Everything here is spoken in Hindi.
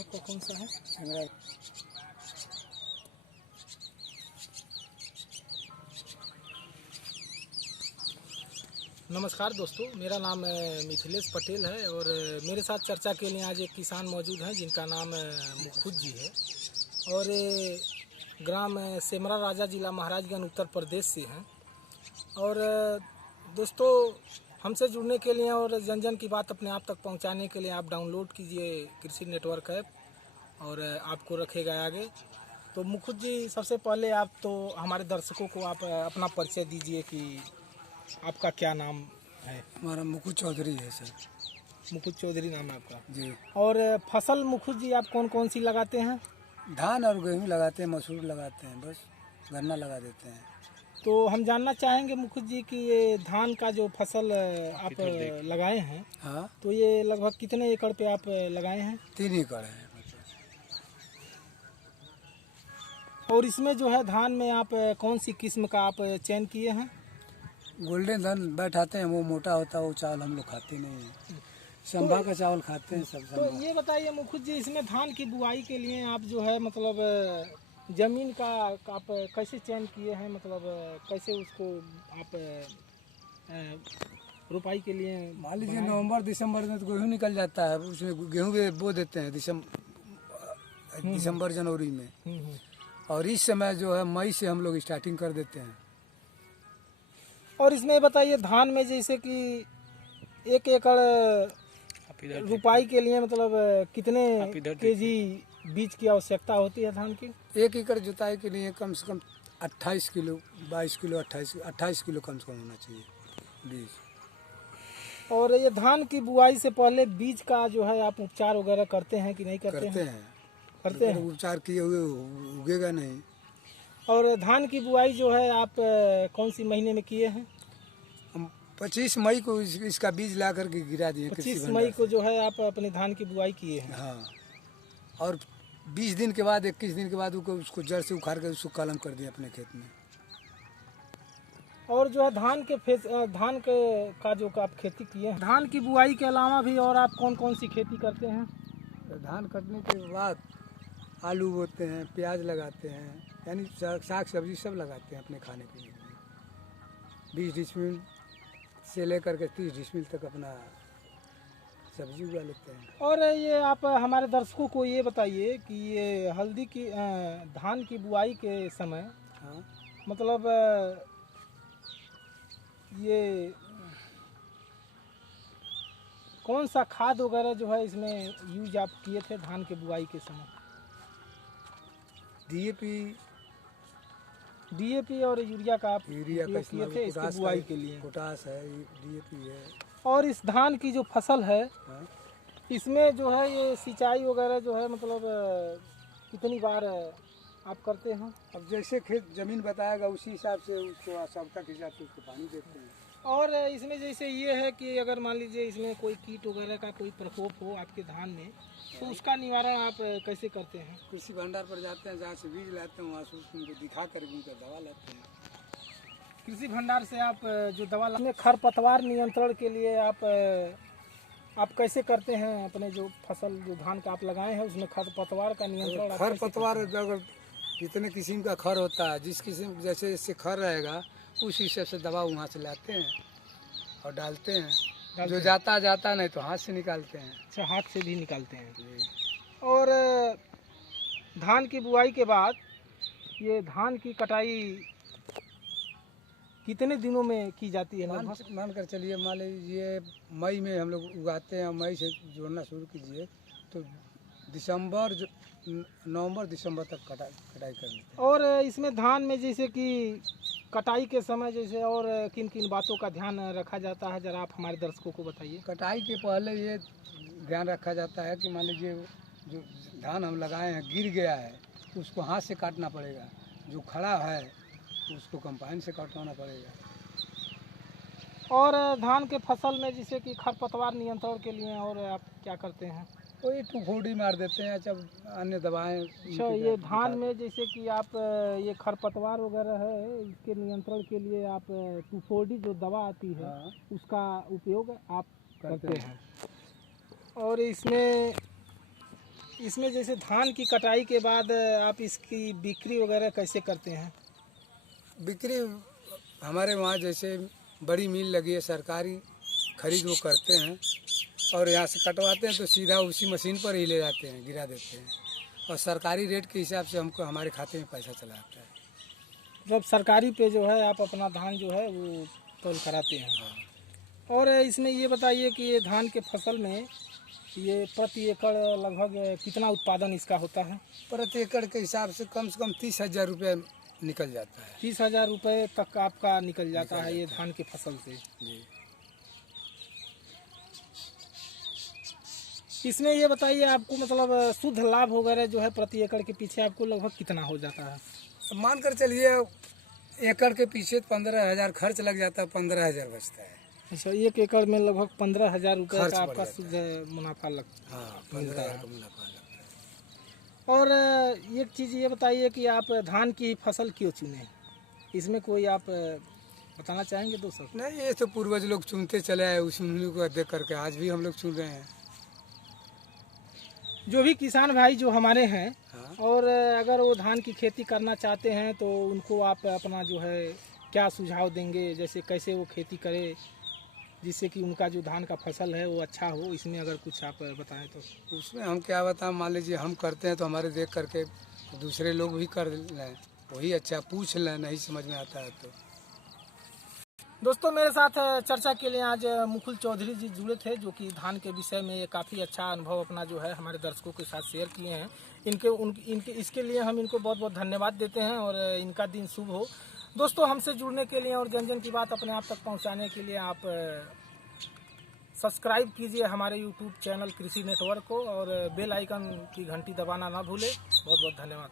आपका कौन सा है? मेरा नमस्कार दोस्तों, मेरा नाम मिथिलेश पटेल है और मेरे साथ चर्चा के लिए आज एक किसान मौजूद हैं जिनका नाम मुखुद जी है और ग्राम सेमरा राजा जिला महाराजगंज उत्तर प्रदेश से हैं। और दोस्तों, हमसे जुड़ने के लिए और जन जन की बात अपने आप तक पहुंचाने के लिए आप डाउनलोड कीजिए कृषि नेटवर्क ऐप और आपको रखेगा आगे। तो मुखुद जी, सबसे पहले आप तो हमारे दर्शकों को आप अपना परिचय दीजिए कि आपका क्या नाम है? हमारा मुकुट चौधरी है सर। मुकुट चौधरी नाम है आपका जी। और फसल मुकुट जी आप कौन कौन सी लगाते हैं? धान और गेहूँ लगाते हैं, मसूर लगाते हैं, बस गन्ना लगा देते हैं। तो हम जानना चाहेंगे मुकुट जी कि ये धान का जो फसल आप लगाए हैं, हाँ, तो ये लगभग कितने एकड़ पे आप लगाए हैं? 3 एकड़ है। और इसमें जो है धान में आप कौन सी किस्म का आप चयन किए हैं? गोल्डन धान बैठाते हैं, वो मोटा होता है, वो चावल हम लोग खाते नहीं हैं। संभा का चावल खाते हैं सब। तो ये बताइए मुकुट जी, इसमें धान की बुआई के लिए आप जो है मतलब जमीन का आप कैसे चयन किए हैं? मतलब कैसे उसको आप रोपाई के लिए मान लीजिए नवंबर दिसंबर में तो गेहूँ निकल जाता है, उसमें गेहूँ भी बो देते हैं दिसंबर जनवरी में। और इस समय जो है मई से हम लोग स्टार्टिंग कर देते हैं। और इसमें बताइए धान में जैसे कि 1 एकड़ रुपाई के लिए मतलब कितने केजी बीज की आवश्यकता होती है धान की? 1 एकड़ जुताई के लिए कम से कम 28 किलो 22 किलो 28 किलो कम से कम होना चाहिए बीज। और ये धान की बुआई से पहले बीज का जो है आप उपचार वगैरह करते हैं कि नहीं करते हैं? करते हैं। उपचार किए हुए उगेगा नहीं। और धान की बुआई जो है आप कौन सी महीने में किए हैं? हम 25 मई को इसका बीज ला करके गिरा दिए। 25 मई को जो है आप अपने धान की बुआई किए हैं। हाँ, और 20 दिन के बाद 21 दिन के बाद उसको जड़ से उखाड़ कर उसको कलम कर दिया अपने खेत में। और जो है धान के का जो आप खेती किए हैं, धान की बुआई के अलावा भी और आप कौन कौन सी खेती करते हैं? धान कटने के बाद आलू बोते हैं, प्याज लगाते हैं, यानी साग सब्जी सब लगाते हैं अपने खाने के लिए। 20 डिसमिल से लेकर के 30 डिसमिल तक अपना सब्जी उगा लेते हैं। और ये आप हमारे दर्शकों को ये बताइए कि ये हल्दी की धान की बुआई के समय, हाँ, मतलब ये कौन सा खाद वगैरह जो है इसमें यूज आप किए थे धान के बुआई के समय? डीएपी और यूरिया का आप उपयोग किए थे इसकी बुआई के लिए? पोटास है, डीएपी है। और इस धान की जो फसल है, हाँ? इसमें जो है ये सिंचाई वगैरह जो है मतलब कितनी बार आप करते हैं? अब जैसे खेत जमीन बताएगा उसी हिसाब से उसको आवश्यकता के हिसाब से उसको पानी देते हैं। और इसमें जैसे ये है कि अगर मान लीजिए इसमें कोई कीट वगैरह का कोई प्रकोप हो आपके धान में, तो उसका निवारण आप कैसे करते हैं? कृषि भंडार पर जाते हैं, जहाँ से बीज लाते हैं वहाँ से उनको दिखा कर उनका दवा लाते हैं। कृषि भंडार से आप जो दवा लाते, खरपतवार नियंत्रण के लिए आप कैसे करते हैं? अपने जो फसल जो धान का आप लगाए हैं उसमें खरपतवार का नियंत्रण? खरपतवार अगर कितने किस्म का खर होता है, जिस किस्म जैसे इससे खर रहेगा उस हिसाब से दवा वहाँ से लाते हैं और डालते हैं। जो जाता नहीं तो हाथ से निकालते हैं। अच्छा, हाथ से भी निकालते हैं। और धान की बुआई के बाद ये धान की कटाई कितने दिनों में की जाती है? मान कर चलिए, मान लीजिए मई में हम लोग उगाते हैं, मई से जोड़ना शुरू कीजिए तो नवंबर दिसंबर तक कटाई कर लेते हैं। और इसमें धान में जैसे कि कटाई के समय जैसे और किन किन बातों का ध्यान रखा जाता है, जरा आप हमारे दर्शकों को बताइए। कटाई के पहले ये ध्यान रखा जाता है कि मान लीजिए जो धान हम लगाए हैं गिर गया है तो उसको हाथ से काटना पड़ेगा, जो खड़ा है उसको कंपाइन से काटवाना पड़ेगा। और धान के फसल में जैसे कि खरपतवार नियंत्रण के लिए और आप क्या करते हैं? कोई 2,4-D मार देते हैं, जब अन्य दवाएं। अच्छा, ये धान में जैसे कि आप ये खरपतवार वगैरह है इसके नियंत्रण के लिए आप 2,4-D जो दवा आती है, हाँ, उसका उपयोग आप करते हैं। और इसमें इसमें जैसे धान की कटाई के बाद आप इसकी बिक्री वगैरह कैसे करते हैं? बिक्री हमारे वहाँ जैसे बड़ी मिल लगी है, सरकारी खरीद वो करते हैं और यहाँ से कटवाते हैं तो सीधा उसी मशीन पर ही ले जाते हैं, गिरा देते हैं और सरकारी रेट के हिसाब से हमको हमारे खाते में पैसा चला आता है। जब सरकारी पे जो है आप अपना धान जो है वो तौल कराते हैं। हाँ। और इसमें ये बताइए कि ये धान के फसल में ये प्रति एकड़ लगभग कितना उत्पादन इसका होता है? प्रति एकड़ के हिसाब से कम 30,000 रुपये निकल जाता है। 30,000 रुपये तक आपका निकल जाता है ये धान की फसल से। जी। इसमें ये बताइए आपको मतलब शुद्ध लाभ वगैरह जो है प्रति एकड़ के पीछे आपको लगभग कितना हो जाता है? मान कर चलिए एकड़ के पीछे 15,000 खर्च लग जाता है, 15,000 बचता है। अच्छा, 1 एकड़ में लगभग 15,000 रुपये खर्च का बढ़ आपका जाता शुद्ध मुनाफा लगता है। हाँ, 15,000 का मुनाफा लगता है। और एक चीज़ ये बताइए कि आप धान की फसल क्यों चुने? इसमें कोई आप बताना चाहेंगे दोस्तों? नहीं, ये तो पूर्वज लोग चुनते चले आए, उस उन्हीं को देख करके आज भी हम लोग चुन रहे हैं। जो भी किसान भाई जो हमारे हैं, हाँ। और अगर वो धान की खेती करना चाहते हैं तो उनको आप अपना जो है क्या सुझाव देंगे? जैसे कैसे वो खेती करे जिससे कि उनका जो धान का फसल है वो अच्छा हो, इसमें अगर कुछ आप बताएं तो। उसमें हम क्या बताएं, मान लीजिए हम करते हैं तो हमारे देख करके दूसरे लोग भी कर लें, वही अच्छा पूछ लें, नहीं समझ में आता है तो। दोस्तों, मेरे साथ चर्चा के लिए आज मुकुल चौधरी जी जुड़े थे, जो कि धान के विषय में काफ़ी अच्छा अनुभव अपना जो है हमारे दर्शकों के साथ शेयर किए हैं। इनके इसके लिए हम इनको बहुत बहुत धन्यवाद देते हैं और इनका दिन शुभ हो। दोस्तों, हमसे जुड़ने के लिए और जन जन की बात अपने आप तक पहुंचाने के लिए आप सब्सक्राइब कीजिए हमारे यूट्यूब चैनल कृषि नेटवर्क को और बेल आइकन की घंटी दबाना ना भूलें। बहुत बहुत धन्यवाद।